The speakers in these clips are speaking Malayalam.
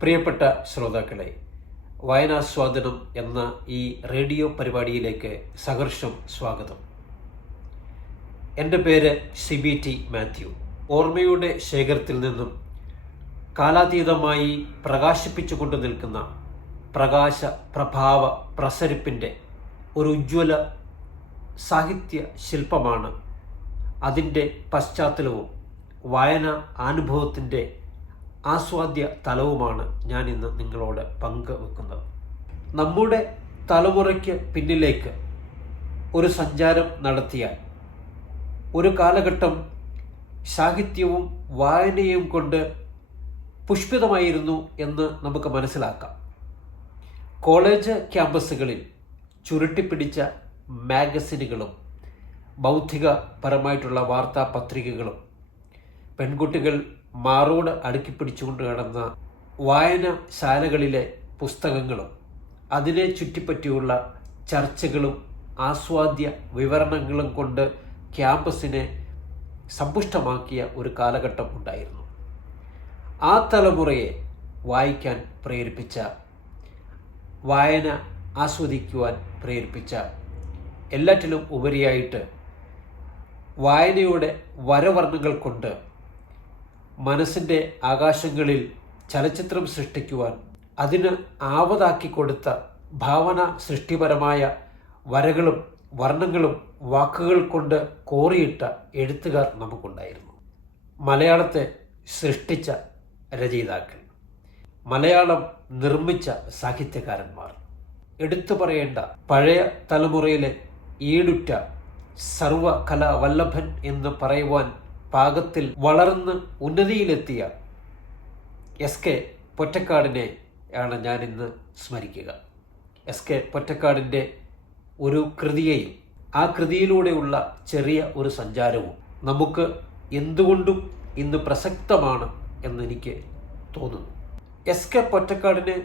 പ്രിയപ്പെട്ട ശ്രോതാക്കളെ വായനാസ്വാദനം എന്ന ഈ റേഡിയോ പരിപാടിയിലേക്ക് സഹർഷം സ്വാഗതം. എന്റെ പേര് സിബി ടി മാത്യു. ഓർമ്മയുടെ ശേഖരത്തിൽ നിന്നും കാലാതീതമായി പ്രകാശിപ്പിച്ചുകൊണ്ട് നിൽക്കുന്ന പ്രകാശ പ്രഭാവ പ്രസരിപ്പിന്റെ ഒരു ഉജ്ജ്വല സാഹിത്യ ശില്പമാണ് അതിന്റെ പശ്ചാത്തലവും വായന അനുഭവത്തിന്റെ ആസ്വാദ്യ തലവുമാണ് ഞാൻ ഇന്ന് നിങ്ങളോട് പങ്കുവെക്കുന്നത്. നമ്മുടെ തലമുറയ്ക്ക് പിന്നിലേക്ക് ഒരു സഞ്ചാരം നടത്തിയാൽ ഒരു കാലഘട്ടം സാഹിത്യവും വായനയും കൊണ്ട് പുഷ്പിതമായിരുന്നു എന്ന് നമുക്ക് മനസ്സിലാക്കാം. കോളേജ് ക്യാമ്പസുകളിൽ ചുരുട്ടിപ്പിടിച്ച മാഗസിനുകളും ബൗദ്ധികപരമായിട്ടുള്ള വാർത്താ പത്രികകളും പെൺകുട്ടികൾ മാറോട് അടുക്കി പിടിച്ചുകൊണ്ട് കിടന്ന വായനശാലകളിലെ പുസ്തകങ്ങളും അതിനെ ചുറ്റിപ്പറ്റിയുള്ള ചർച്ചകളും ആസ്വാദ്യ വിവരണങ്ങളും കൊണ്ട് ക്യാമ്പസിനെ സമ്പുഷ്ടമാക്കിയ ഒരു കാലഘട്ടം ഉണ്ടായിരുന്നു. ആ തലമുറയെ വായിക്കാൻ പ്രേരിപ്പിച്ച വായന ആസ്വദിക്കുവാൻ പ്രേരിപ്പിച്ച എല്ലാറ്റിലും ഉപരിയായിട്ട് വായനയുടെ വരവർണങ്ങൾ കൊണ്ട് മനസ്സിന്റെ ആകാശങ്ങളിൽ ചലച്ചിത്രം സൃഷ്ടിക്കുവാൻ അതിന് ആവതാക്കി കൊടുത്ത ഭാവന സൃഷ്ടിപരമായ വരകളും വർണങ്ങളും വാക്കുകൾ കൊണ്ട് കോറിയിട്ട എഴുത്തുകാർ നമുക്കുണ്ടായിരുന്നു. മലയാളത്തെ സൃഷ്ടിച്ച രചയിതാക്കൾ. മലയാളം നിർമ്മിച്ച സാഹിത്യകാരന്മാർ. എടുത്തു പറയേണ്ട പഴയ തലമുറയിലെ ഈടുറ്റ സർവകലാവല്ലഭൻ എന്ന് പറയുവാൻ പാകത്തിൽ വളർന്ന് ഉന്നതിയിലെത്തിയ എസ് കെ പൊറ്റക്കാടിനെ ആണ് ഞാൻ ഇന്ന് സ്മരിക്കുക. എസ് കെ പൊറ്റക്കാടിന്റെ ഒരു കൃതിയെയും ആ കൃതിയിലൂടെയുള്ള ചെറിയ ഒരു സഞ്ചാരവും നമുക്ക് എന്തുകൊണ്ടും ഇന്ന് പ്രസക്തമാണ് എന്നെനിക്ക് തോന്നുന്നു. എസ് കെ പൊറ്റക്കാടിന്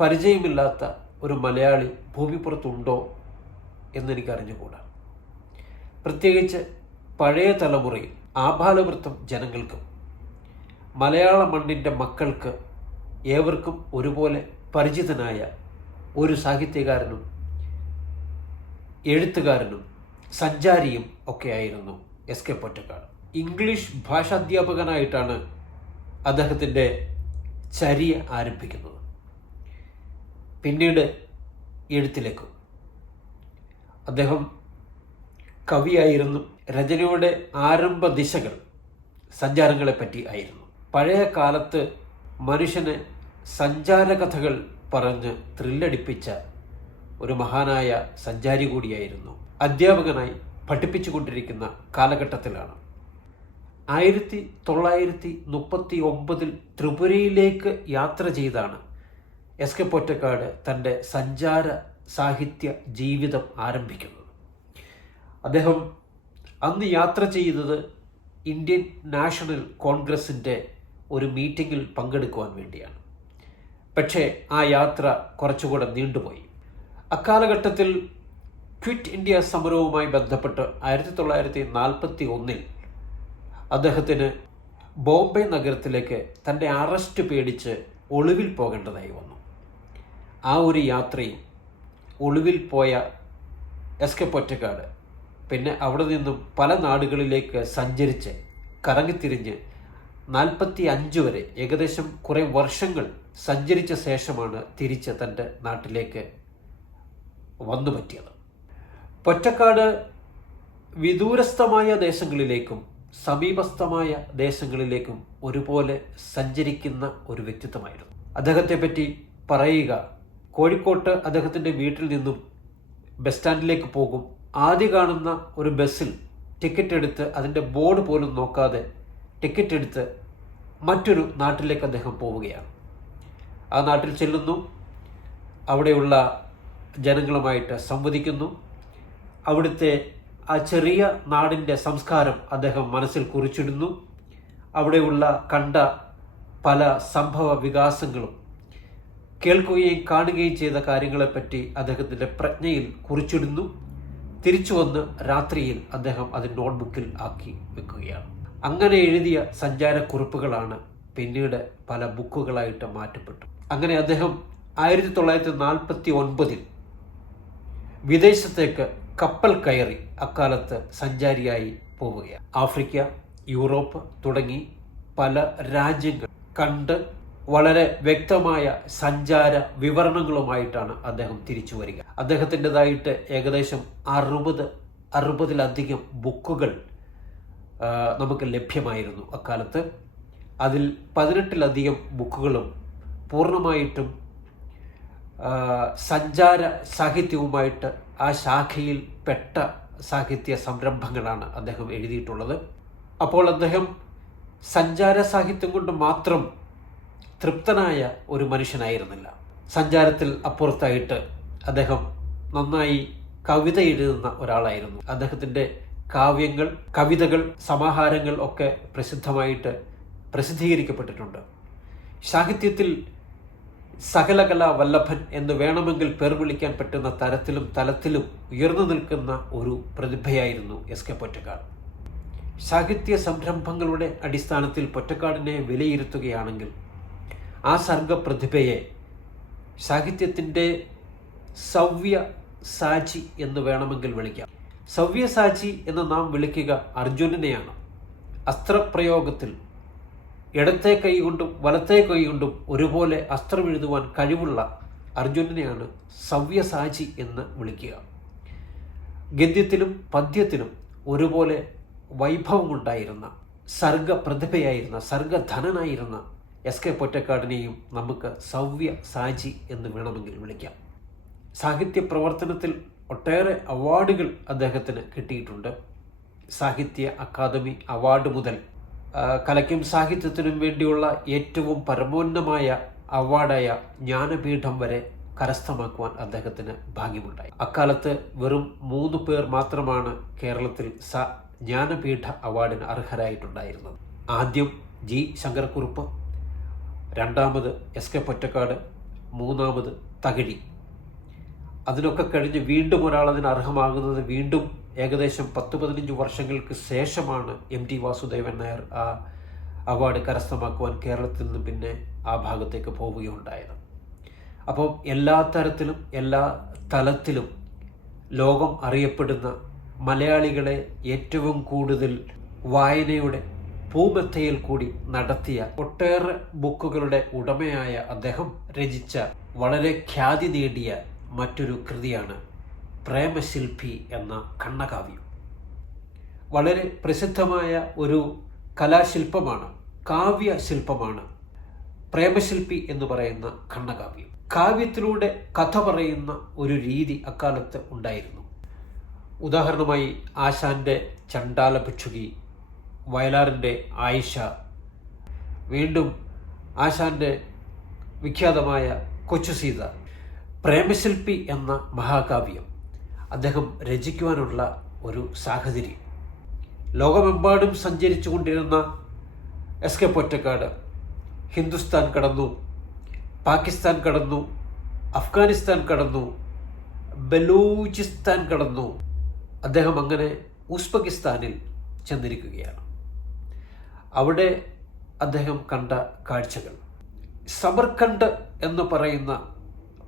പരിചയമില്ലാത്ത ഒരു മലയാളി ഭൂമിപ്പുറത്തുണ്ടോ എന്നെനിക്ക് അറിഞ്ഞുകൂടാ പ്രത്യേകിച്ച് പഴയ തലമുറയിൽ ആഭാലവൃത്തം ജനങ്ങൾക്കും മലയാള മണ്ണിന്റെ മക്കൾക്ക് ഏവർക്കും ഒരുപോലെ പരിചിതനായ ഒരു സാഹിത്യകാരനും എഴുത്തുകാരനും സഞ്ചാരിയും ഒക്കെയായിരുന്നു എസ് കെ പൊറ്റക്കാട്. ഇംഗ്ലീഷ് ഭാഷാധ്യാപകനായിട്ടാണ് അദ്ദേഹത്തിന്റെ ചരിയ ആരംഭിക്കുന്നത്. പിന്നീട് എഴുത്തിലേക്കും. അദ്ദേഹം കവിയായിരുന്നു രചനയുടെ ആരംഭ ദിശകൾ സഞ്ചാരങ്ങളെപ്പറ്റി ആയിരുന്നു. പഴയ കാലത്ത് മനുഷ്യന് സഞ്ചാരകഥകൾ പറഞ്ഞ് ത്രില്ലടിപ്പിച്ച ഒരു മഹാനായ സഞ്ചാരി കൂടിയായിരുന്നു. അധ്യാപകനായി പഠിപ്പിച്ചുകൊണ്ടിരിക്കുന്ന കാലഘട്ടത്തിലാണ്. ആയിരത്തി തൊള്ളായിരത്തി മുപ്പത്തി ഒമ്പതിൽ ത്രിപുരയിലേക്ക് യാത്ര ചെയ്താണ് എസ് കെ പൊറ്റക്കാട് തന്റെ സഞ്ചാര സാഹിത്യ ജീവിതം ആരംഭിക്കുന്നത്. അദ്ദേഹം അന്ന് യാത്ര ചെയ്തത് ഇന്ത്യൻ നാഷണൽ കോൺഗ്രസിന്റെ ഒരു മീറ്റിങ്ങിൽ പങ്കെടുക്കുവാൻ വേണ്ടിയാണ്. പക്ഷേ ആ യാത്ര കുറച്ചുകൂടെ നീണ്ടുപോയി. അക്കാലഘട്ടത്തിൽ ക്വിറ്റ് ഇന്ത്യ സമരവുമായി ബന്ധപ്പെട്ട് ആയിരത്തി തൊള്ളായിരത്തി നാൽപ്പത്തി ഒന്നിൽ അദ്ദേഹത്തിന് ബോംബെ നഗരത്തിലേക്ക് തന്റെ അറസ്റ്റ് പേടിച്ച് ഒളിവിൽ പോകേണ്ടതായി വന്നു. ആ ഒരു യാത്രയും ഒളിവിൽ പോയ എസ് കെ പൊറ്റക്കാട് പിന്നെ അവിടെ നിന്നും പല നാടുകളിലേക്ക് സഞ്ചരിച്ച് കറങ്ങിത്തിരിഞ്ഞ് നാൽപ്പത്തി അഞ്ച് വരെ ഏകദേശം കുറേ വർഷങ്ങൾ സഞ്ചരിച്ച ശേഷമാണ് തിരിച്ച് തന്റെ നാട്ടിലേക്ക് വന്നു പറ്റിയത്. പൊറ്റക്കാട് വിദൂരസ്ഥമായ ദേശങ്ങളിലേക്കും സമീപസ്ഥമായ ദേശങ്ങളിലേക്കും ഒരുപോലെ സഞ്ചരിക്കുന്ന ഒരു വ്യക്തിത്വമായിരുന്നു. അദ്ദേഹത്തെ പറ്റി പറയുക കോഴിക്കോട്ട് അദ്ദേഹത്തിന്റെ വീട്ടിൽ നിന്നും ബസ് സ്റ്റാൻഡിലേക്ക് പോകും ആദ്യ കാണുന്ന ഒരു ബസ്സിൽ ടിക്കറ്റ് എടുത്ത് അതിന്റെ ബോർഡ് പോലും നോക്കാതെ ടിക്കറ്റ് എടുത്ത് മറ്റൊരു നാട്ടിലേക്ക് അദ്ദേഹം പോവുകയാണ്. ആ നാട്ടിൽ ചെല്ലുന്നു. അവിടെയുള്ള ജനങ്ങളുമായിട്ട് സംവദിക്കുന്നു. അവിടുത്തെ ആ ചെറിയ നാടിന്റെ സംസ്കാരം അദ്ദേഹം മനസ്സിൽ കുറിച്ചിടുന്നു. അവിടെയുള്ള കണ്ട പല സംഭവ വികാസങ്ങളും കേൾക്കുകയും കാണുകയും ചെയ്ത കാര്യങ്ങളെപ്പറ്റി അദ്ദേഹത്തിന്റെ പ്രജ്ഞയിൽ കുറിച്ചിടുന്നു. തിരിച്ചു വന്ന് രാത്രിയിൽ അദ്ദേഹം അത് നോട്ട്ബുക്കിൽ ആക്കി വെക്കുകയാണ്. അങ്ങനെ എഴുതിയ സഞ്ചാരക്കുറിപ്പുകളാണ് പിന്നീട് പല ബുക്കുകളായിട്ട് മാറ്റപ്പെട്ടു അങ്ങനെ അദ്ദേഹം ആയിരത്തി തൊള്ളായിരത്തി നാൽപ്പത്തി ഒൻപതിൽ വിദേശത്തേക്ക് കപ്പൽ കയറി അക്കാലത്ത് സഞ്ചാരിയായി പോവുകയാണ്. ആഫ്രിക്ക യൂറോപ്പ് തുടങ്ങി പല രാജ്യങ്ങൾ കണ്ട് വളരെ വ്യക്തമായ സഞ്ചാര വിവരണങ്ങളുമായിട്ടാണ് അദ്ദേഹം തിരിച്ചു വരിക. അദ്ദേഹത്തിന്റെതായിട്ട് ഏകദേശം അറുപത് അറുപതിലധികം ബുക്കുകൾ നമുക്ക് ലഭ്യമായിരുന്നു അക്കാലത്ത്. അതിൽ പതിനെട്ടിലധികം ബുക്കുകളും പൂർണമായിട്ടും സഞ്ചാര സാഹിത്യവുമായിട്ട് ആ ശാഖയിൽ പെട്ട സാഹിത്യ സംരംഭങ്ങളാണ് അദ്ദേഹം എഴുതിയിട്ടുള്ളത്. അപ്പോൾ അദ്ദേഹം സഞ്ചാര സാഹിത്യം കൊണ്ട് മാത്രം തൃപ്തനായ ഒരു മനുഷ്യനായിരുന്നില്ല. സഞ്ചാരത്തിൽ അപ്പുറത്തായിട്ട് അദ്ദേഹം നന്നായി കവിത എഴുതുന്ന ഒരാളായിരുന്നു. അദ്ദേഹത്തിന്റെ കാവ്യങ്ങൾ കവിതകൾ സമാഹാരങ്ങൾ ഒക്കെ പ്രസിദ്ധമായിട്ട് പ്രസിദ്ധീകരിക്കപ്പെട്ടിട്ടുണ്ട്. സാഹിത്യത്തിൽ സകലകല വല്ലഭൻ എന്ന് വേണമെങ്കിൽ പേർ വിളിക്കാൻ പറ്റുന്ന തരത്തിലും തലത്തിലും ഉയർന്നു നിൽക്കുന്ന ഒരു പ്രതിഭയായിരുന്നു എസ് കെ പൊറ്റക്കാട്. സാഹിത്യ സംരംഭങ്ങളുടെ അടിസ്ഥാനത്തിൽ പൊറ്റക്കാടിനെ വിലയിരുത്തുകയാണെങ്കിൽ ആ സർഗപ്രതിഭയെ സാഹിത്യത്തിന്റെ സവ്യ സാചി എന്ന് വേണമെങ്കിൽ വിളിക്കാം. സവ്യ സാചി എന്ന് നാം വിളിക്കുക അർജുനനെയാണ്. അസ്ത്രപ്രയോഗത്തിൽ ഇടത്തെ കൈ കൊണ്ടും വലത്തെ കൈ കൊണ്ടും ഒരുപോലെ അസ്ത്രം എഴുതുവാൻ കഴിവുള്ള അർജുനനെയാണ് സവ്യസാചി എന്ന് വിളിക്കുക. ഗദ്യത്തിലും പദ്യത്തിലും ഒരുപോലെ വൈഭവമുണ്ടായിരുന്ന സർഗ പ്രതിഭയായിരുന്ന സർഗധനനായിരുന്ന എസ് കെ പൊറ്റക്കാടിനെയും നമുക്ക് സൗവ്യ സാജി എന്ന് വേണമെങ്കിൽ വിളിക്കാം. സാഹിത്യ പ്രവർത്തനത്തിൽ ഒട്ടേറെ അവാർഡുകൾ അദ്ദേഹത്തിന് കിട്ടിയിട്ടുണ്ട്. സാഹിത്യ അക്കാദമി അവാർഡ് മുതൽ കലയ്ക്കും സാഹിത്യത്തിനും വേണ്ടിയുള്ള ഏറ്റവും പരമോന്നമായ അവാർഡായ ജ്ഞാനപീഠം വരെ കരസ്ഥമാക്കുവാൻ അദ്ദേഹത്തിന് ഭാഗ്യമുണ്ടായി. അക്കാലത്ത് വെറും മൂന്ന് പേർ മാത്രമാണ് കേരളത്തിൽ സ ജ്ഞാനപീഠ അവാർഡിന് അർഹരായിട്ടുണ്ടായിരുന്നത്. ആദ്യം ജി ശങ്കരക്കുറുപ്പ് രണ്ടാമത് എസ് കെ പൊറ്റക്കാട് മൂന്നാമത് തകഴി. അതിനൊക്കെ കഴിഞ്ഞ് വീണ്ടും ഒരാൾ അതിന് അർഹമാകുന്നത് വീണ്ടും ഏകദേശം പത്ത് പതിനഞ്ച് വർഷങ്ങൾക്ക് ശേഷമാണ് എം ടി വാസുദേവൻ നായർ ആ അവാർഡ് കരസ്ഥമാക്കുവാൻ കേരളത്തിൽ നിന്ന് പിന്നെ ആ ഭാഗത്തേക്ക് പോവുകയുണ്ടായത്. അപ്പോൾ എല്ലാ തരത്തിലും എല്ലാ തലത്തിലും ലോകം അറിയപ്പെടുന്ന മലയാളികളെ ഏറ്റവും കൂടുതൽ വായനയുടെ പൂമെത്തയിൽ കൂടി നടത്തിയ ഒട്ടേറെ ബുക്കുകളുടെ ഉടമയായ അദ്ദേഹം രചിച്ച വളരെ ഖ്യാതി നേടിയ മറ്റൊരു കൃതിയാണ് പ്രേമശില്പി എന്ന കണ്ണകാവ്യം. വളരെ പ്രസിദ്ധമായ ഒരു കലാശില്പമാണ് കാവ്യ ശില്പമാണ് പ്രേമശില്പി എന്ന് പറയുന്ന കണ്ണകാവ്യം. കാവ്യത്തിലൂടെ കഥ പറയുന്ന ഒരു രീതി അക്കാലത്ത് ഉണ്ടായിരുന്നു. ഉദാഹരണമായി ആശാന്റെ ചണ്ടാല ഭിക്ഷുകി വയലാറിന്റെ ആയിഷ. വീണ്ടും ആശാന്റെ വിഖ്യാതമായ കൊച്ചു സീത. പ്രേമശില്പി എന്ന മഹാകാവ്യം. അദ്ദേഹം രചിക്കുവാനുള്ള ഒരു സാഹചര്യം. ലോകമെമ്പാടും സഞ്ചരിച്ചു കൊണ്ടിരുന്ന എസ് കെ പൊറ്റക്കാട്. ഹിന്ദുസ്ഥാൻ കടന്നു. പാകിസ്ഥാൻ കടന്നു. അഫ്ഗാനിസ്ഥാൻ കടന്നു. ബലൂചിസ്ഥാൻ കടന്നു. അദ്ദേഹം അങ്ങനെ ഉസ്ബെക്കിസ്ഥാനിൽ ചെന്നിരിക്കുകയാണ്. അവിടെ അദ്ദേഹം കണ്ട കാഴ്ചകൾ. സബർഖണ്ഡ് എന്ന് പറയുന്ന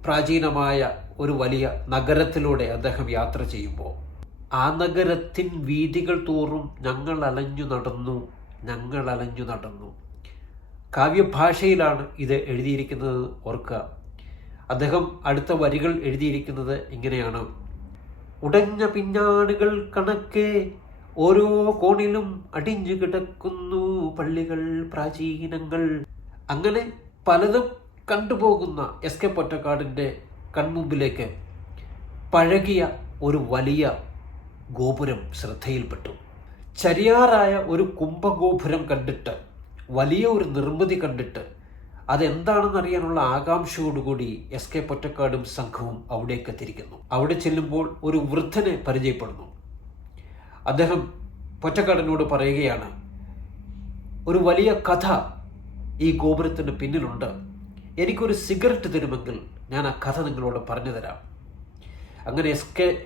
പ്രാചീനമായ ഒരു വലിയ നഗരത്തിലൂടെ അദ്ദേഹം യാത്ര ചെയ്യുമ്പോൾ ആ നഗരത്തിൻ വീതികൾ തോറും ഞങ്ങൾ അലഞ്ഞു നടന്നു ഞങ്ങൾ അലഞ്ഞു നടന്നു. കാവ്യഭാഷയിലാണ് ഇത് എഴുതിയിരിക്കുന്നത് ഓർക്കുക. അദ്ദേഹം അടുത്ത വരികൾ എഴുതിയിരിക്കുന്നത് ഇങ്ങനെയാണ്. ഉടഞ്ഞ പിഞ്ഞാണുകൾ കണക്കെ ഓരോ കോണിലും അടിഞ്ഞു കിടക്കുന്നു പള്ളികൾ പ്രാചീനങ്ങൾ. അങ്ങനെ പലതും കണ്ടുപോകുന്ന എസ് കെ പൊറ്റക്കാടിന്റെ കൺമുമ്പിലേക്ക് പഴകിയ ഒരു വലിയ ഗോപുരം ശ്രദ്ധയിൽപ്പെട്ടു. ചരിയാറായ ഒരു കുംഭഗോപുരം കണ്ടിട്ട് വലിയ ഒരു നിർമ്മിതി കണ്ടിട്ട് അതെന്താണെന്ന് അറിയാനുള്ള ആകാംക്ഷയോടുകൂടി എസ് കെ പൊറ്റക്കാടും സംഘവും അവിടേക്ക് എത്തിയിരിക്കുന്നു അവിടെ ചെല്ലുമ്പോൾ ഒരു വൃദ്ധനെ പരിചയപ്പെടുന്നു. അദ്ദേഹം പൊറ്റക്കാടിനോട് പറയുകയാണ് ഒരു വലിയ കഥ ഈ ഗോപുരത്തിന് പിന്നിലുണ്ട്. എനിക്കൊരു സിഗരറ്റ് തരുമെങ്കിൽ ഞാൻ ആ കഥ നിങ്ങളോട് പറഞ്ഞു തരാം. അങ്ങനെ എസ് കെ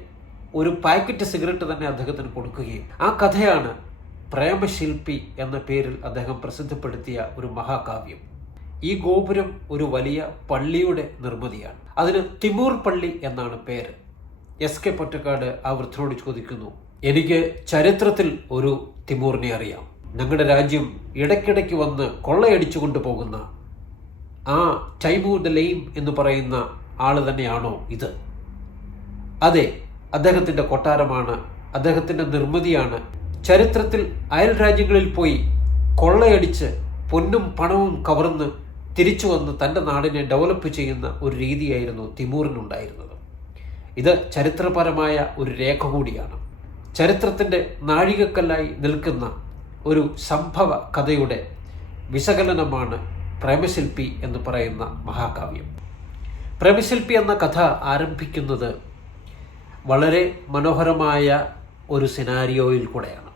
ഒരു പാക്കറ്റ് സിഗരറ്റ് തന്നെ അദ്ദേഹത്തിന് കൊടുക്കുകയും ആ കഥയാണ് പ്രേമശില്പി എന്ന പേരിൽ അദ്ദേഹം പ്രസിദ്ധപ്പെടുത്തിയ ഒരു മഹാകാവ്യം. ഈ ഗോപുരം ഒരു വലിയ പള്ളിയുടെ നിർമ്മിതിയാണ്. അതിന് തിമൂർ പള്ളി എന്നാണ് പേര്. എസ് കെ പൊറ്റക്കാട് ആ വൃദ്ധനോട് ചോദിക്കുന്നു എനിക്ക് ചരിത്രത്തിൽ ഒരു തിമൂറിനെ അറിയാം. ഞങ്ങളുടെ രാജ്യം ഇടയ്ക്കിടയ്ക്ക് വന്ന് കൊള്ളയടിച്ചു കൊണ്ടുപോകുന്ന ആ ടൈമൂർ ദ ലെയിം എന്ന് പറയുന്ന ആൾ തന്നെയാണോ ഇത്? അതെ അദ്ദേഹത്തിന്റെ കൊട്ടാരമാണ് അദ്ദേഹത്തിന്റെ നിർമ്മിതിയാണ്. ചരിത്രത്തിൽ അയൽ രാജ്യങ്ങളിൽ പോയി കൊള്ളയടിച്ച് പൊന്നും പണവും കവർന്ന് തിരിച്ചു വന്ന് തന്റെ നാടിനെ ഡെവലപ്പ് ചെയ്യുന്ന ഒരു രീതിയായിരുന്നു തിമൂറിനുണ്ടായിരുന്നത്. ഇത് ചരിത്രപരമായ ഒരു രേഖ കൂടിയാണ്. ചരിത്രത്തിന്റെ നാഴികക്കല്ലായി നിൽക്കുന്ന ഒരു സംഭവ കഥയുടെ വിശകലനമാണ് പ്രേമശില്പി എന്ന് പറയുന്ന മഹാകാവ്യം. പ്രേമശില്പി എന്ന കഥ ആരംഭിക്കുന്നത് വളരെ മനോഹരമായ ഒരു സിനാരിയോയിൽ കൂടെയാണ്.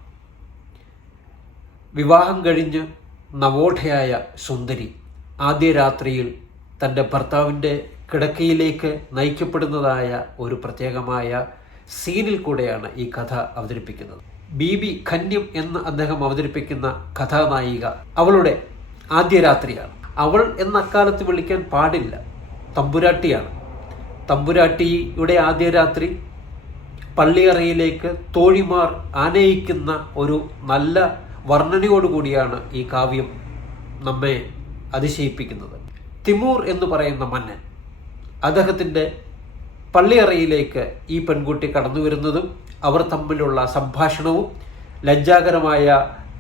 വിവാഹം കഴിഞ്ഞ് നവോഠയായ സുന്ദരി ആദ്യ രാത്രിയിൽ തന്റെ ഭർത്താവിന്റെ കിടക്കയിലേക്ക് നയിക്കപ്പെടുന്നതായ ഒരു പ്രത്യേകമായ സീനിൽ കൂടെയാണ് ഈ കഥ അവതരിപ്പിക്കുന്നത്. ബി ബി ഖന്യം എന്ന് അദ്ദേഹം അവതരിപ്പിക്കുന്ന കഥാനായിക അവളുടെ ആദ്യ രാത്രിയാണ്. അവൾ എന്ന അക്കാലത്ത് വിളിക്കാൻ പാടില്ല. തമ്പുരാട്ടിയാണ്. തമ്പുരാട്ടിയുടെ ആദ്യ രാത്രി പള്ളിയറയിലേക്ക് തോഴിമാർ ആനയിക്കുന്ന ഒരു നല്ല വർണനയോടുകൂടിയാണ് ഈ കാവ്യം നമ്മെ അതിശയിപ്പിക്കുന്നത്. തിമൂർ എന്ന് പറയുന്ന മന്നൻ അദ്ദേഹത്തിന്റെ പള്ളിയറയിലേക്ക് ഈ പെൺകുട്ടി കടന്നു വരുന്നതും അവർ തമ്മിലുള്ള സംഭാഷണവും ലജ്ജാകരമായ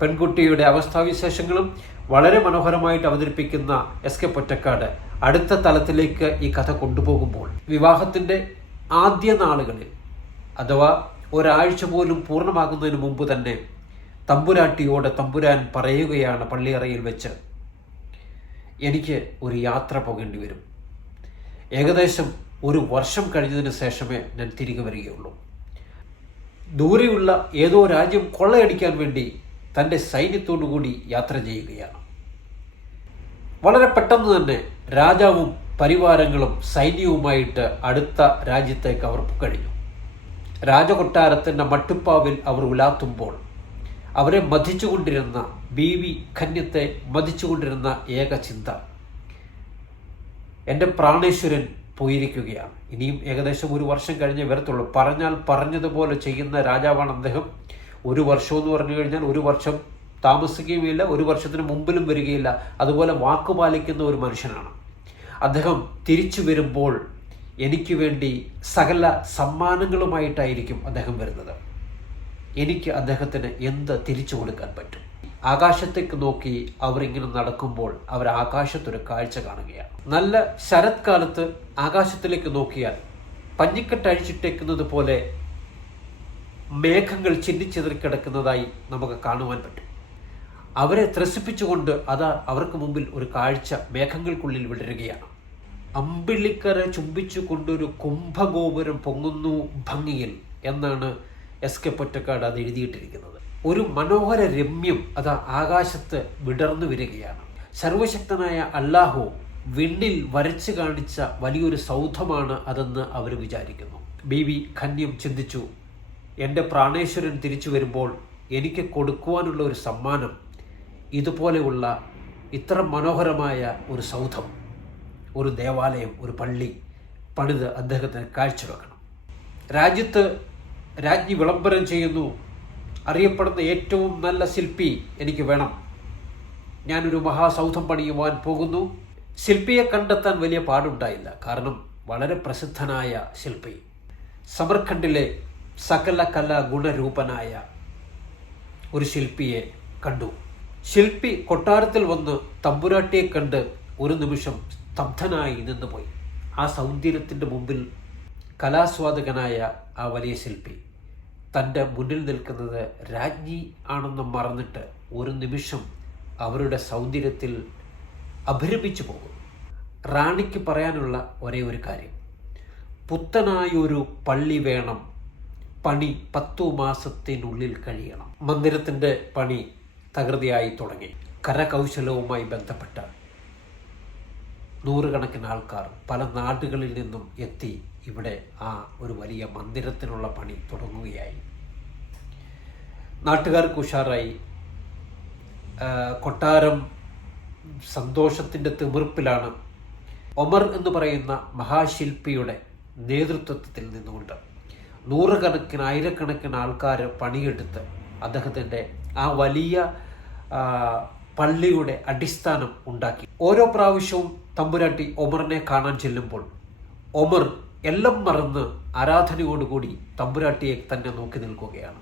പെൺകുട്ടിയുടെ അവസ്ഥാവിശേഷങ്ങളും വളരെ മനോഹരമായിട്ട് അവതരിപ്പിക്കുന്ന എസ് കെ പൊറ്റക്കാട് അടുത്ത തലത്തിലേക്ക് ഈ കഥ കൊണ്ടുപോകുമ്പോൾ വിവാഹത്തിന്റെ ആദ്യ നാളുകളിൽ അഥവാ ഒരാഴ്ച പോലും പൂർണമാകുന്നതിന് മുമ്പ് തന്നെ തമ്പുരാട്ടിയോട് തമ്പുരാൻ പറയുകയാണ് പള്ളിയറയിൽ വെച്ച്. എനിക്ക് ഒരു യാത്ര പോകേണ്ടി വരും. ഏകദേശം ഒരു വർഷം കഴിഞ്ഞതിന് ശേഷമേ ഞാൻ തിരികെ വരികയുള്ളൂ. ദൂരെയുള്ള ഏതോ രാജ്യം കൊള്ളയടിക്കാൻ വേണ്ടി തന്റെ സൈന്യത്തോടുകൂടി യാത്ര ചെയ്യുകയാണ്. വളരെ പെട്ടെന്ന് തന്നെ രാജാവും പരിവാരങ്ങളും സൈന്യവുമായിട്ട് അടുത്ത രാജ്യത്തേക്ക് അവർ കഴിഞ്ഞു. രാജകൊട്ടാരത്തിന്റെ മട്ടുപ്പാവിൽ അവർ ഉലാത്തുമ്പോൾ അവരെ മതിച്ചുകൊണ്ടിരുന്ന ബി വി ഖന്യത്തെ മതിച്ചുകൊണ്ടിരുന്ന ഏക ചിന്ത. എന്റെ പ്രാണേശ്വരൻ പോയിരിക്കുകയാണ്. ഇനിയും ഏകദേശം ഒരു വർഷം കഴിഞ്ഞേ വരത്തുള്ളൂ. പറഞ്ഞാൽ പറഞ്ഞതുപോലെ ചെയ്യുന്ന രാജാവാണ് അദ്ദേഹം. ഒരു വർഷം എന്ന് പറഞ്ഞു കഴിഞ്ഞാൽ ഒരു വർഷം താമസിക്കുകയുമില്ല ഒരു വർഷത്തിന് മുമ്പിലും വരികയില്ല. അതുപോലെ വാക്ക് പാലിക്കുന്ന ഒരു മനുഷ്യനാണ്. അദ്ദേഹം തിരിച്ചു വരുമ്പോൾ എനിക്ക് വേണ്ടി സകല സമ്മാനങ്ങളുമായിട്ടായിരിക്കും അദ്ദേഹം വരുന്നത്. എനിക്ക് അദ്ദേഹത്തിന് എന്ത് തിരിച്ചു കൊടുക്കാൻ പറ്റും? ആകാശത്തേക്ക് നോക്കി അവരിങ്ങനെ നടക്കുമ്പോൾ അവർ ആകാശത്തൊരു കാഴ്ച കാണുകയാണ്. നല്ല ശരത്കാലത്ത് ആകാശത്തിലേക്ക് നോക്കിയാൽ പഞ്ഞിക്കെട്ട് അഴിച്ചിട്ടേക്കുന്നത് പോലെ മേഘങ്ങൾ ചിന്നിച്ചിതറി കിടക്കുന്നതായി നമുക്ക് കാണുവാൻ പറ്റും. അവരെ ത്രസിപ്പിച്ചുകൊണ്ട് അത് അവർക്ക് മുമ്പിൽ ഒരു കാഴ്ച മേഘങ്ങൾക്കുള്ളിൽ വിടരുകയാണ്. അമ്പിളിക്കര ചുംബിച്ചു കൊണ്ടൊരു കുംഭഗോപുരം പൊങ്ങുന്നു ഭംഗിയിൽ എന്നാണ് എസ് കെ പൊറ്റക്കാട് അത് എഴുതിയിട്ടിരിക്കുന്നത്. ഒരു മനോഹര രമ്യം അത് ആകാശത്ത് വിടർന്നു വരികയാണ്. സർവശക്തനായ അല്ലാഹു വിണ്ണിൽ വരച്ചു കാണിച്ച വലിയൊരു സൗധമാണ് അതെന്ന് അവർ വിചാരിക്കുന്നു. ബി വി ഖന്യം ചിന്തിച്ചു എന്റെ പ്രാണേശ്വരൻ തിരിച്ചു വരുമ്പോൾ എനിക്ക് കൊടുക്കുവാനുള്ള ഒരു സമ്മാനം ഇതുപോലെയുള്ള ഇത്ര മനോഹരമായ ഒരു സൗധം ഒരു ദേവാലയം ഒരു പള്ളി പണിത് അദ്ദേഹത്തിന് കാഴ്ചവെക്കണം. രാജ്യത്ത് രാജ്ഞി വിളംബരം ചെയ്യുന്നു അറിയപ്പെടുന്ന ഏറ്റവും നല്ല ശില്പി എനിക്ക് വേണം. ഞാനൊരു മഹാസൗധം പണിയുവാൻ പോകുന്നു. ശില്പിയെ കണ്ടെത്താൻ വലിയ പാടുണ്ടായില്ല. കാരണം വളരെ പ്രസിദ്ധനായ ശില്പി. സമർഖണ്ഡിലെ സകല കല ഗുണരൂപനായ ഒരു ശില്പിയെ കണ്ടു. ശില്പി കൊട്ടാരത്തിൽ വന്ന് തമ്പുരാട്ടിയെ കണ്ട് ഒരു നിമിഷം സ്തബ്ധനായി നിന്നുപോയി. ആ സൗന്ദര്യത്തിന്റെ മുമ്പിൽ കലാസ്വാദകനായ ആ വലിയ ശില്പി. തന്റെ മുന്നിൽ നിൽക്കുന്നത് രാജ്ഞി ആണെന്ന് മറന്നിട്ട് ഒരു നിമിഷം അവരുടെ സൗന്ദര്യത്തിൽ അഭിരമിച്ചു പോകും റാണിക്ക് പറയാനുള്ള ഒരേ ഒരു കാര്യം. പുത്തനായൊരു പള്ളി വേണം. പണി പത്തു മാസത്തിനുള്ളിൽ കഴിയണം. മന്ദിരത്തിന്റെ പണി തകൃതിയായി തുടങ്ങി. കരകൗശലവുമായി ബന്ധപ്പെട്ട നൂറുകണക്കിന് ആൾക്കാർ പല നാടുകളിൽ നിന്നും എത്തി ഇവിടെ ആ ഒരു വലിയ മന്ദിരത്തിനുള്ള പണി തുടങ്ങുകയായി. നാട്ടുകാർക്ക് ഉഷാറായി. കൊട്ടാരം സന്തോഷത്തിന്റെ തിമിർപ്പിലാണ് ഒമർ എന്ന് പറയുന്ന മഹാശില്പിയുടെ നേതൃത്വത്തിൽ നിന്നുകൊണ്ട് നൂറുകണക്കിന് ആയിരക്കണക്കിന് ആൾക്കാർ പണിയെടുത്ത് അദ്ദേഹത്തിന്റെ ആ വലിയ പള്ളിയുടെ അടിസ്ഥാനം ഉണ്ടാക്കി. ഓരോ പ്രാവശ്യവും തമ്പുരാട്ടി ഒമറിനെ കാണാൻ ചെല്ലുമ്പോൾ ഒമർ എല്ലാം മറന്ന് ആരാധനയോടുകൂടി തമ്പുരാട്ടിയെ തന്നെ നോക്കി നിൽക്കുകയാണ്.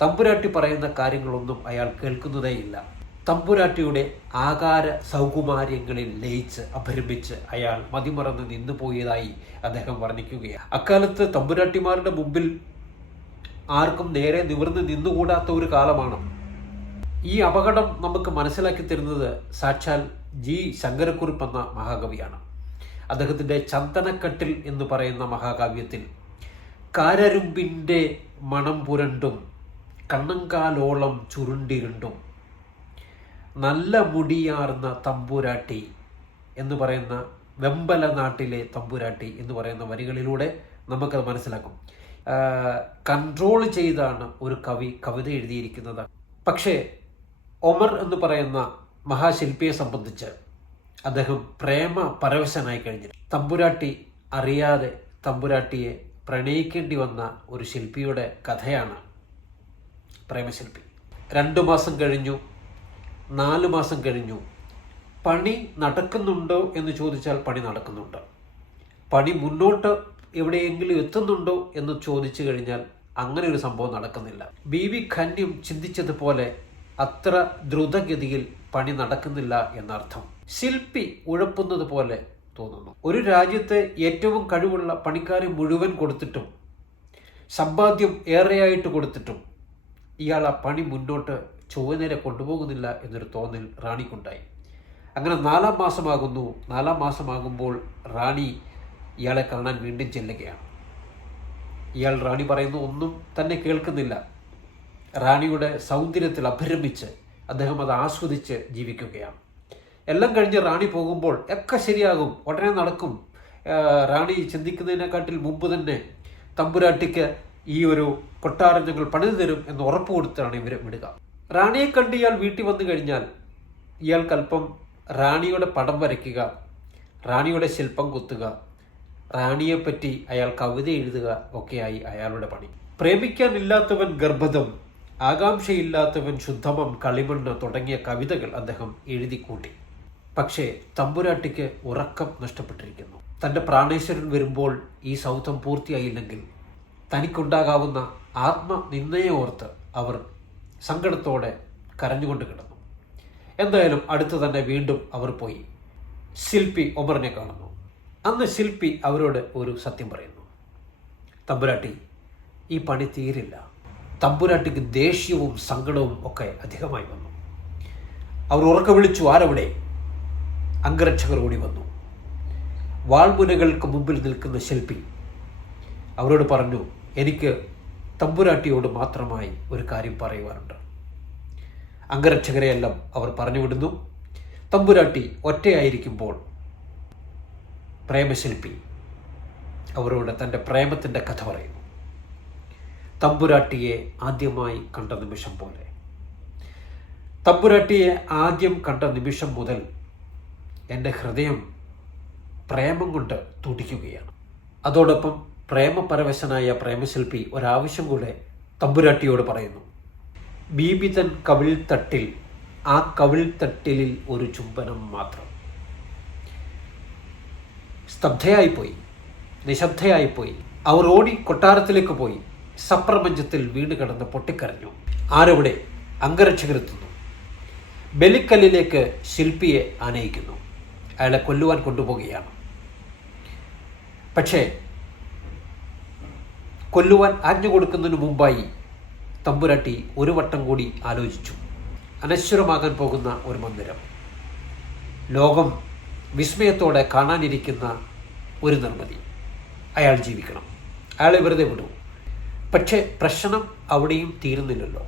തമ്പുരാട്ടി പറയുന്ന കാര്യങ്ങളൊന്നും അയാൾ കേൾക്കുന്നതേയില്ല. തമ്പുരാട്ടിയുടെ ആകാര സൗകുമാര്യങ്ങളിൽ ലയിച്ച് അപരമിച്ച് അയാൾ മതിമറന്ന് നിന്നു പോയതായി അദ്ദേഹം വർണിക്കുകയാണ്. അക്കാലത്ത് തമ്പുരാട്ടിമാരുടെ മുമ്പിൽ ആർക്കും നേരെ നിവർന്ന് നിന്നുകൂടാത്ത ഒരു കാലമാണ്. ഈ അപകടം നമുക്ക് മനസ്സിലാക്കി തരുന്നത് സാക്ഷാൽ ജി ശങ്കരക്കുറിപ്പ് എന്ന മഹാകവിയാണ്. അദ്ദേഹത്തിന്റെ ചന്ദനക്കട്ടിൽ എന്ന് പറയുന്ന മഹാകാവ്യത്തിൽ കാരരുമ്പിന്റെ മണം പുരണ്ടും കണ്ണങ്കാലോളം ചുരുണ്ടിരുണ്ടും നല്ല മുടിയാർന്ന തമ്പുരാട്ടി എന്ന് പറയുന്ന വെമ്പല നാട്ടിലെ തമ്പുരാട്ടി എന്ന് പറയുന്ന വരികളിലൂടെ നമുക്കത് മനസ്സിലാക്കും. കൺട്രോൾ ചെയ്താണ് ഒരു കവി കവിത എഴുതിയിരിക്കുന്നത്. പക്ഷേ ഒമർ എന്ന് പറയുന്ന മഹാശില്പിയെ സംബന്ധിച്ച് അദ്ദേഹം പ്രേമ പരവശനായി കഴിഞ്ഞു തമ്പുരാട്ടി അറിയാതെ തമ്പുരാട്ടിയെ പ്രണയിക്കേണ്ടി വന്ന ഒരു ശില്പിയുടെ കഥയാണ് പ്രേമശില്പി. രണ്ടു മാസം കഴിഞ്ഞു നാല് മാസം കഴിഞ്ഞു. പണി നടക്കുന്നുണ്ടോ എന്ന് ചോദിച്ചാൽ പണി നടക്കുന്നുണ്ട്. പണി മുന്നോട്ട് എവിടെയെങ്കിലും എത്തുന്നുണ്ടോ എന്ന് ചോദിച്ചു കഴിഞ്ഞാൽ അങ്ങനെ ഒരു സംഭവം നടക്കുന്നില്ല. ബി വി ഖന്യം ചിന്തിച്ചതുപോലെ അത്ര ദ്രുതഗതിയിൽ പണി നടക്കുന്നില്ല എന്നർത്ഥം. ശില്പി ഉഴപ്പുന്നത് പോലെ തോന്നുന്നു. ഒരു രാജ്യത്തെ ഏറ്റവും കഴിവുള്ള പണിക്കാരെ മുഴുവൻ കൊടുത്തിട്ടും സമ്പാദ്യം ഏറെയായിട്ട് കൊടുത്തിട്ടും ഇയാൾ ആ പണി മുന്നോട്ട് ചൊവ്വനേരെ കൊണ്ടുപോകുന്നില്ല എന്നൊരു തോന്നൽ റാണിക്കുണ്ടായി. അങ്ങനെ നാലാം മാസമാകുന്നു. നാലാം മാസമാകുമ്പോൾ റാണി ഇയാളെ കാണാൻ വീണ്ടും ചെല്ലുകയാണ്. ഇയാൾ റാണി പറയുന്ന ഒന്നും തന്നെ കേൾക്കുന്നില്ല. റാണിയുടെ സൗന്ദര്യത്തിൽ അഭിരമിച്ച് അദ്ദേഹം അത് ആസ്വദിച്ച് ജീവിക്കുകയാണ്. എല്ലാം കഴിഞ്ഞ് റാണി പോകുമ്പോൾ ഒക്കെ ശരിയാകും ഉടനെ നടക്കും. റാണി ചിന്തിക്കുന്നതിനെക്കാട്ടിൽ മുമ്പ് തന്നെ തമ്പുരാട്ടിക്ക് ഈ ഒരു കൊട്ടാരം ഞങ്ങൾ പണിതു തരും എന്ന് ഉറപ്പ് കൊടുത്താണ് ഇവർ വിടുക. റാണിയെ കണ്ട് ഇയാൾ വീട്ടിൽ വന്നു കഴിഞ്ഞാൽ ഇയാൾക്കല്പം റാണിയുടെ പടം വരയ്ക്കുക റാണിയുടെ ശില്പം കുത്തുക റാണിയെപ്പറ്റി അയാൾ കവിത എഴുതുക ഒക്കെയായി അയാളുടെ പണി. പ്രേമിക്കാനില്ലാത്തവൻ ഗർഭതം ആകാംക്ഷയില്ലാത്തവൻ ശുദ്ധമം കളിമണ്ണ് തുടങ്ങിയ കവിതകൾ അദ്ദേഹം എഴുതി കൂട്ടി പക്ഷേ തമ്പുരാട്ടിക്ക് ഉറക്കം നഷ്ടപ്പെട്ടിരിക്കുന്നു. തന്റെ പ്രാണേശ്വരൻ വരുമ്പോൾ ഈ സൗധം പൂർത്തിയായില്ലെങ്കിൽ തനിക്കുണ്ടാകാവുന്ന ആത്മനിന്ദയെ ഓർത്ത് അവർ സങ്കടത്തോടെ കരഞ്ഞുകൊണ്ട് കിടന്നു. എന്തായാലും അടുത്ത് തന്നെ വീണ്ടും അവർ പോയി. ശില്പി ഒമറിനെ കാണുന്നു. അന്ന് ശില്പി അവരോട് ഒരു സത്യം പറയുന്നു. തമ്പുരാട്ടി ഈ പണി തീരില്ല. തമ്പുരാട്ടിക്ക് ദേഷ്യവും സങ്കടവും ഒക്കെ അധികമായി വന്നു. അവർ ഉറക്കെ വിളിച്ചു ആരവിടെ? അംഗരക്ഷകർ ഓടി വന്നു. വാൾമുനകൾക്ക് മുമ്പിൽ നിൽക്കുന്ന ശില്പി അവരോട് പറഞ്ഞു എനിക്ക് തമ്പുരാട്ടിയോട് മാത്രമായി ഒരു കാര്യം പറയുവാനുണ്ട്. അംഗരക്ഷകരെയെല്ലാം അവർ പറഞ്ഞുവിടുന്നു തമ്പുരാട്ടി ഒറ്റയായിരിക്കുമ്പോൾ പ്രേമശില്പി അവരോട് തന്റെ പ്രേമത്തിന്റെ കഥ പറയുന്നു. തമ്പുരാട്ടിയെ ആദ്യമായി കണ്ട നിമിഷം പോലെ. തമ്പുരാട്ടിയെ ആദ്യം കണ്ട നിമിഷം മുതൽ എന്റെ ഹൃദയം പ്രേമം കൊണ്ട് തുടിക്കുകയാണ്. അതോടൊപ്പം പ്രേമപരവശനായ പ്രേമശില്പി ഒരാവശ്യം കൂടെ തമ്പുരാട്ടിയോട് പറയുന്നു. ബീബി തൻ കവിൾത്തട്ടിൽ ആ കവിൾ തട്ടിലിൽ ഒരു ചുംബനം മാത്രം. സ്തബ്ധയായിപ്പോയി നിശബ്ദയായിപ്പോയി. അവർ ഓടി കൊട്ടാരത്തിലേക്ക് പോയി. സപ്രപഞ്ചത്തിൽ വീട് കടന്ന് പൊട്ടിക്കരഞ്ഞു. ആരവിടെ? അംഗരക്ഷകരെത്തുന്നു. ബലിക്കല്ലിലേക്ക് ശില്പിയെ ആനയിക്കുന്നു. അയാളെ കൊല്ലുവാൻ കൊണ്ടുപോവുകയാണ്. പക്ഷേ കൊല്ലുവാൻ ആജ്ഞ കൊടുക്കുന്നതിന് മുമ്പായി തമ്പുരാട്ടി ഒരു വട്ടം കൂടി ആലോചിച്ചു. അനശ്വരമാകാൻ പോകുന്ന ഒരു മന്ദിരം. ലോകം വിസ്മയത്തോടെ കാണാനിരിക്കുന്ന ഒരു നിർമ്മിതി. അയാൾ ജീവിക്കണം. അയാളെ വെറുതെ വിടൂ. പക്ഷേ പ്രശ്നം അവിടെയും തീരുന്നില്ലല്ലോ.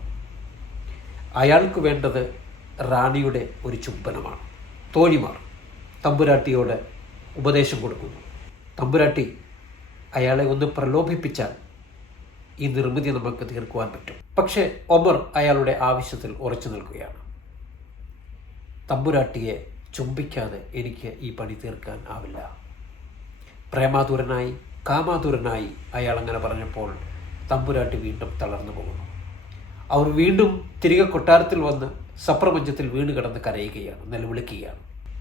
അയാൾക്ക് വേണ്ടത് റാണിയുടെ ഒരു ചുംബനമാണ്. തോഴിമാർ തമ്പുരാട്ടിയോട് ഉപദേശം കൊടുക്കുന്നു. തമ്പുരാട്ടി അയാളെ ഒന്ന് പ്രലോഭിപ്പിച്ചാൽ ഈ നിർമ്മിതി നമുക്ക് തീർക്കുവാൻ പറ്റും. പക്ഷേ ഒമർ അയാളുടെ ആവശ്യത്തിൽ ഉറച്ചു നിൽക്കുകയാണ്. തമ്പുരാട്ടിയെ ചുംബിക്കാതെ എനിക്ക് ഈ പണി തീർക്കാൻ ആവില്ല. പ്രേമാതുരനായി കാമാതുരനായി അയാൾ അങ്ങനെ പറഞ്ഞപ്പോൾ തമ്പുരാട്ടി വീണ്ടും തളർന്നു പോകുന്നു. അവർ വീണ്ടും തിരികെ കൊട്ടാരത്തിൽ വന്ന് സപ്രപഞ്ചത്തിൽ വീണ് കിടന്ന് കരയുകയാണ് നിലവിളിക്കുകയാണ്.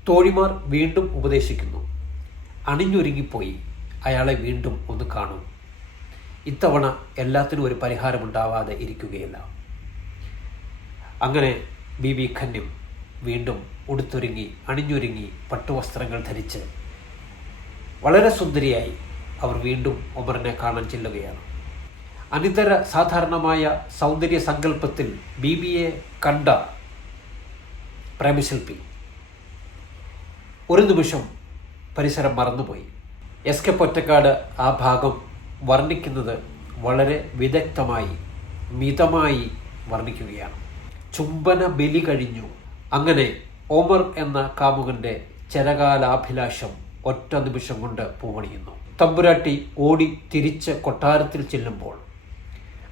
തോഴിമാർ വീണ്ടും ഉപദേശിക്കുന്നു. അണിഞ്ഞൊരുങ്ങിപ്പോയി. അയാളെ വീണ്ടും ഒന്ന് കാണും. ഇത്തവണ എല്ലാത്തിനും ഒരു പരിഹാരമുണ്ടാവാതെ ഇരിക്കുകയില്ല. അങ്ങനെ ബി ബി ഖന്യം വീണ്ടും ഉടുത്തൊരുങ്ങി അണിഞ്ഞൊരുങ്ങി പട്ടുവസ്ത്രങ്ങൾ ധരിച്ച് വളരെ സുന്ദരിയായി അവർ വീണ്ടും ഒമറിനെ കാണാൻ ചെല്ലുകയാണ്. അനിതര സാധാരണമായ സൗന്ദര്യ സങ്കല്പത്തിൽ ബി ബിയെ കണ്ട പ്രേമശില്പി. ഒരു നിമിഷം പരിസരം മറന്നുപോയി. എസ് കെ പൊറ്റക്കാട് ആ ഭാഗം വർണിക്കുന്നത് വളരെ വിദഗ്ധമായി മിതമായി വർണിക്കുകയാണ്. ചുംബന ബലി കഴിഞ്ഞു. അങ്ങനെ ഓമർ എന്ന കാമുകന്റെ ചരകാലാഭിലാഷം ഒറ്റ നിമിഷം കൊണ്ട് പൂവണിയുന്നു. തമ്പുരാട്ടി ഓടി തിരിച്ച് കൊട്ടാരത്തിൽ ചെല്ലുമ്പോൾ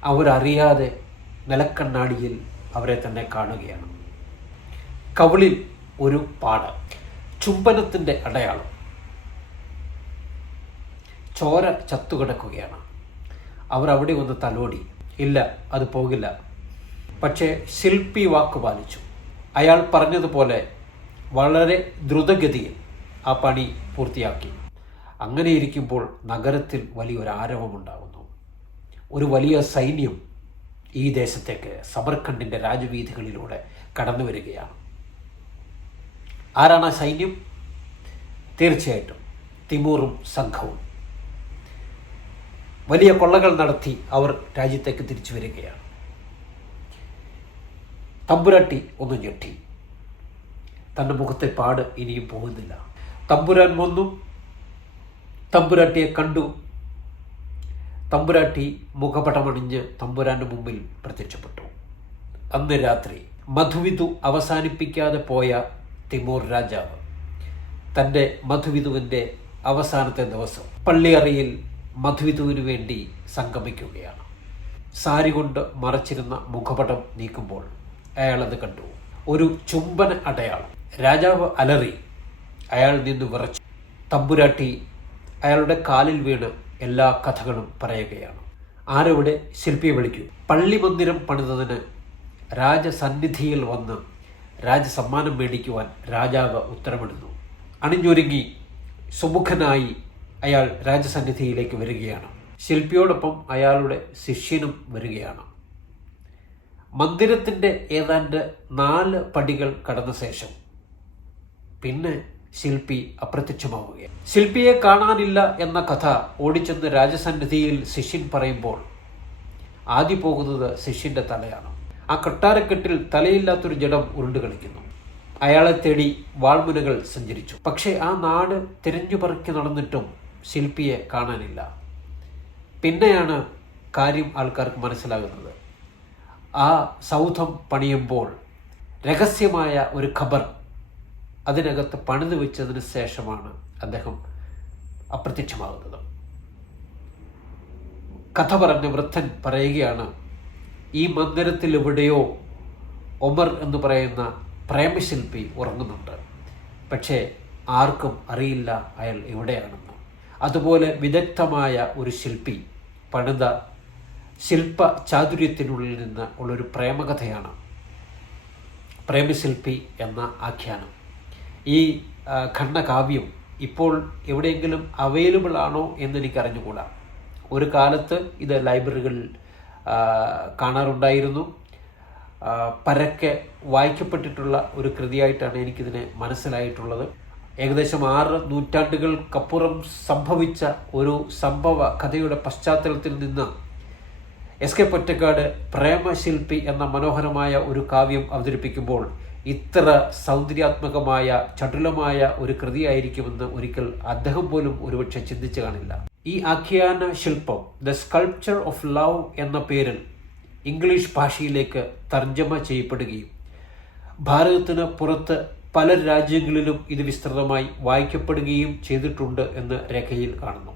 അവരറിയാതെ നിലക്കണ്ണാടിയിൽ അവരെ തന്നെ കാണുകയാണ്. കവിളിൽ ഒരു പാട് ചുംബനത്തിന്റെ അടയാളം. ചോര ചത്തുകിടക്കുകയാണ്. അവർ അവിടെ ഒന്ന് തലോടി ഇല്ല അത് പോകില്ല. പക്ഷേ ശില്പി വാക്ക് പാലിച്ചു. അയാൾ പറഞ്ഞതുപോലെ വളരെ ദ്രുതഗതിയിൽ ആ പണി പൂർത്തിയാക്കി. അങ്ങനെയിരിക്കുമ്പോൾ നഗരത്തിൽ വലിയൊരു ആരവമുണ്ടാകുന്നു ഒരു വലിയ സൈന്യം ഈ ദേശത്തേക്ക് സമർഖണ്ഡിന്റെ രാജവീഥികളിലൂടെ കടന്നു വരികയാണ്. ആരാണ് ആ സൈന്യം? തീർച്ചയായിട്ടും തിമൂറും സംഘവും. വലിയ കൊള്ളകൾ നടത്തി അവർ രാജ്യത്തേക്ക് തിരിച്ചു വരികയാണ്. തമ്പുരാട്ടി ഒന്ന് ഞെട്ടി. തന്റെ മുഖത്തെ പാട് ഇനിയും പോകുന്നില്ല. തമ്പുരാൻ വന്നു. തമ്പുരാട്ടിയെ കണ്ടു. തമ്പുരാട്ടി മുഖപടമണിഞ്ഞ് തമ്പുരാന്റെ മുമ്പിൽ പ്രത്യക്ഷപ്പെട്ടു. അന്ന് രാത്രി മധുവിധു അവസാനിപ്പിക്കാതെ പോയ തിമൂർ രാജാവ് തന്റെ മധുവിധുവിന്റെ അവസാനത്തെ ദിവസം പള്ളിയറയിൽ മധുവിധുവിനു വേണ്ടി സംഗമിക്കുകയാണ്. സാരി കൊണ്ട് മറച്ചിരുന്ന മുഖപടം നീക്കുമ്പോൾ അയാളത് കണ്ടു. ഒരു ചുംബന അടയാളം. രാജാവ് അലറി. അയാൾ നിന്ന് വിറച്ചു. തമ്പുരാട്ടി അയാളുടെ കാലിൽ വീണ് എല്ലാ കഥകളും പറയുകയാണ്. ആരവിടെ ശില്പിയെ വിളിക്കൂ. പള്ളി മന്ദിരം പണിതതിന് രാജസന്നിധിയിൽ വന്ന് രാജസമ്മാനം മേടിക്കുവാൻ രാജാവ് ഉത്തരവിടുന്നു അണിഞ്ഞൊരുങ്ങി സുമുഖനായി അയാൾ രാജസന്നിധിയിലേക്ക് വരികയാണ്. ശില്പിയോടൊപ്പം അയാളുടെ ശിഷ്യനും വരികയാണ്. മന്ദിരത്തിന്റെ ഏതാണ്ട് നാല് പടികൾ കടന്ന ശേഷം പിന്നെ ശില്പി അപ്രത്യക്ഷമാവുകയാണ്. ശില്പിയെ കാണാനില്ല എന്ന കഥ ഓടിച്ചെന്ന് രാജസന്നിധിയിൽ ശിഷ്യൻ പറയുമ്പോൾ ആദ്യം പോകുന്നത് ശിഷ്യന്റെ തലയാണ്. ആ കൊട്ടാരക്കെട്ടിൽ തലയില്ലാത്തൊരു ജഡം ഉരുണ്ടു കളിക്കുന്നു. അയാളെ തേടി വാൾമുനകൾ സഞ്ചരിച്ചു. പക്ഷേ ആ നാട് തിരഞ്ഞു പറക്കി നടന്നിട്ടും ശില്പിയെ കാണാനില്ല. പിന്നെയാണ് കാര്യം ആൾക്കാർക്ക് മനസ്സിലാകുന്നത്. ആ സൗധം പണിയുമ്പോൾ രഹസ്യമായ ഒരു ഖബർ അതിനകത്ത് പണിത് വെച്ചതിന് ശേഷമാണ് അദ്ദേഹം അപ്രത്യക്ഷമാകുന്നത്. കഥ പറഞ്ഞ വൃദ്ധൻ പറയുകയാണ് ഈ മന്ദിരത്തിൽ എവിടെയോ ഒമർ എന്ന് പറയുന്ന പ്രേമശില്പി ഉറങ്ങുന്നുണ്ട്. പക്ഷേ ആർക്കും അറിയില്ല അയാൾ എവിടെയാണെന്ന്. അതുപോലെ വിദഗ്ധമായ ഒരു ശില്പി പണിത ശില്പ ചാതുര്യത്തിനുള്ളിൽ നിന്ന് ഉള്ളൊരു പ്രേമകഥയാണ് പ്രേമശില്പി എന്ന ആഖ്യാനം. ഈ ഖണ്ഡകാവ്യം ഇപ്പോൾ എവിടെയെങ്കിലും അവൈലബിൾ ആണോ എന്ന് എനിക്ക് അറിഞ്ഞുകൂടാ ഒരു കാലത്ത് ഇത് ലൈബ്രറികളിൽ കാണാറുണ്ടായിരുന്നു. പരക്കെ വായിക്കപ്പെട്ടിട്ടുള്ള ഒരു കൃതിയായിട്ടാണ് എനിക്കിതിനെ മനസ്സിലായിട്ടുള്ളത്. ഏകദേശം ആറ് നൂറ്റാണ്ടുകൾക്കപ്പുറം സംഭവിച്ച ഒരു സംഭവ കഥയുടെ പശ്ചാത്തലത്തിൽ നിന്ന് എസ് കെ പൊറ്റക്കാട് പ്രേമശില്പി എന്ന മനോഹരമായ ഒരു കാവ്യം അവതരിപ്പിക്കുമ്പോൾ ഇത്ര സൗന്ദര്യാത്മകമായ ചടുലമായ ഒരു കൃതിയായിരിക്കുമെന്ന് ഒരിക്കൽ അദ്ദേഹം പോലും ഒരുപക്ഷെ ചിന്തിച്ചു കാണില്ല. ഈ ആഖ്യാന ശില്പം ദ സ്കൾപ്ചർ ഓഫ് ലവ് എന്ന പേരിൽ ഇംഗ്ലീഷ് ഭാഷയിലേക്ക് തർജമ ചെയ്യപ്പെടുകയും ഭാരതത്തിന് പുറത്ത് പല രാജ്യങ്ങളിലും ഇത് വിസ്തൃതമായി വായിക്കപ്പെടുകയും ചെയ്തിട്ടുണ്ട് എന്ന് രേഖയിൽ കാണുന്നു.